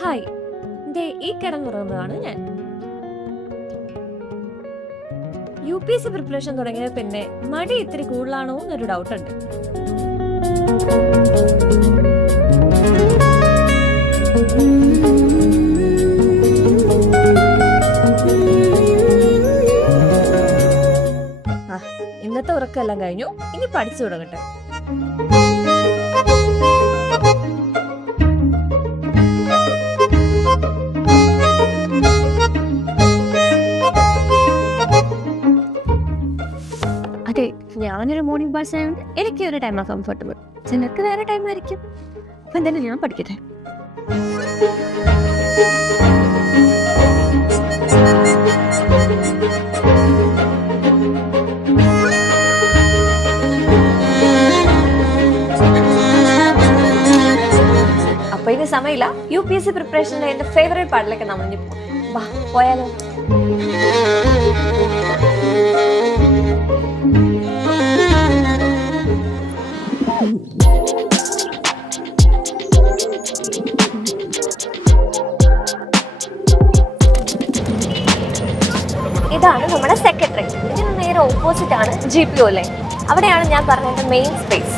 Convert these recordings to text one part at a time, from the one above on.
Hi, ദേ ഈ കിടന്നുറങ്ങുന്നതാണ് ഞാൻ. UPSC preparation തുടങ്ങിയത് പിന്നെ മടി ഇത്തിരി കൂടുതലാണോ എന്നൊരു ഡൗട്ട് ഉണ്ട്. ഇന്നത്തെ ഉറക്കെല്ലാം കഴിഞ്ഞു, ഇനി പഠിച്ചു തുടങ്ങട്ടെ. അതെ, ഞാനൊരു മോർണിംഗ് ബസ് ആയതുകൊണ്ട് എനിക്ക് ഒരു ടൈമാണ് കംഫർട്ടബിൾ. ചിലർക്ക് വേറെ ടൈം ആയിരിക്കും. അപ്പൊ എന്തായാലും ഞാൻ പഠിക്കട്ടെ. അപ്പൊ ഇനി സമയമില്ല. UPSC പ്രിപ്പറേഷൻ്റെ എന്റെ ഫേവറേറ്റ് പാട്ടിലേക്ക് നമ്മൾ ഇനി പോയാലോ? ഇതാണ് നമ്മുടെ സെക്രട്ടറി. ഇതിന് നേരെ ഓപ്പോസിറ്റ് ആണ് GPO ലൈൻ. അവിടെയാണ് ഞാൻ പറഞ്ഞ മെയിൻ സ്പേസ്.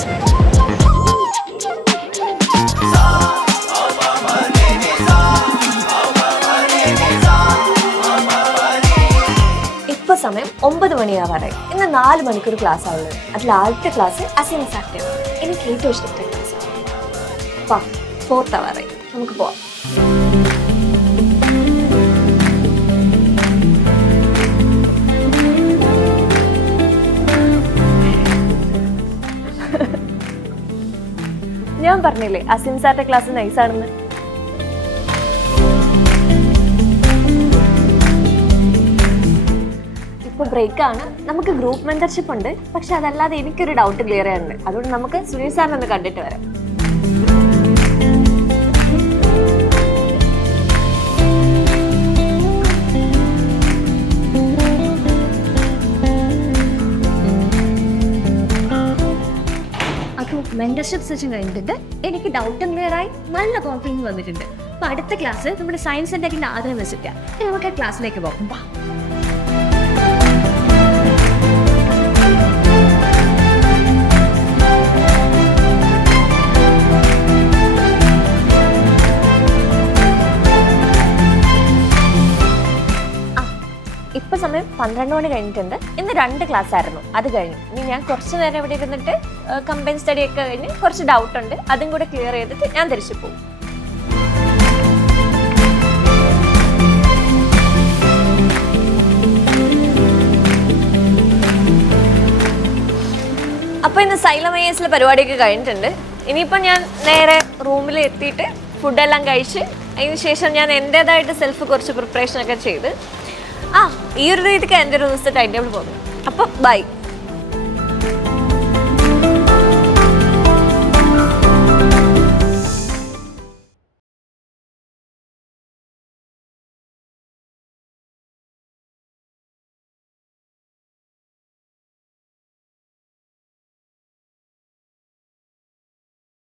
ഇപ്പൊ സമയം 9 മണിയാവാറായി. ഇന്ന് 4 മണിക്കൂർ ക്ലാസ് ആവുള്ളത്. അതിൽ ആദ്യത്തെ ക്ലാസ് അസൈൻമെന്റ് ആക്റ്റീവ്. എനിക്ക് ഏറ്റവും ഇഷ്ടപ്പെട്ട ക്ലാസ് 4th ആവാറായി. നമുക്ക് പോവാം. ഞാൻ പറഞ്ഞില്ലേ അസിൻസാറിന്റെ ക്ലാസ് നൈസാണെന്ന്. ഇപ്പൊ ബ്രേക്ക് ആണ്. നമുക്ക് ഗ്രൂപ്പ് മെന്റർഷിപ്പ് ഉണ്ട്. പക്ഷെ അതല്ലാതെ എനിക്കൊരു ഡൗട്ട് ക്ലിയർ ചെയ്യാനുണ്ട്. അതുകൊണ്ട് നമുക്ക് സുനിൽ സാറിനെ ഒന്ന് കണ്ടിട്ട് വരാം. മെന്റർഷിപ്പ് സെഷൻ കഴിഞ്ഞിട്ട് എനിക്ക് ഡൗട്ടും ക്ലിയർ ആയി, നല്ല കോൺഫിഡൻസ് വന്നിട്ടുണ്ട്. അപ്പൊ അടുത്ത ക്ലാസ് നമ്മുടെ സയൻസ് ആൻഡ് ടെക്കിന്റെ ആദ്യം വെച്ചിട്ടാ. നമുക്ക് ആ ക്ലാസ്സിലേക്ക് പോകാം. ഇപ്പൊ സമയം 12 മണി കഴിഞ്ഞിട്ടുണ്ട്. ഇന്ന് 2 ക്ലാസ് ആയിരുന്നു, അത് കഴിഞ്ഞു. ഇനി ഞാൻ കുറച്ച് നേരം ഇവിടെ ഇരുന്നിട്ട് കമ്പൈൻ സ്റ്റഡി ഒക്കെ കഴിഞ്ഞ് കുറച്ച് ഡൗട്ട് ഉണ്ട്, അതും കൂടെ ക്ലിയർ ചെയ്തിട്ട് ഞാൻ തിരിച്ചു പോകും. അപ്പൊ ഇന്ന് സൈലം IASലെ പരിപാടിയൊക്കെ കഴിഞ്ഞിട്ടുണ്ട്. ഇനിയിപ്പോ ഞാൻ നേരെ റൂമിൽ എത്തിയിട്ട് ഫുഡെല്ലാം കഴിച്ച് അതിന് ശേഷം ഞാൻ എൻ്റെതായിട്ട് സെൽഫ് കുറച്ച് പ്രിപ്പറേഷൻ ഒക്കെ ചെയ്ത് ഈ ഒരു രീതിക്ക് എൻ്റെ ഒരു ദിവസത്തെ ടൈം ടേബിൾ പോകുന്നു. അപ്പോൾ ബൈ.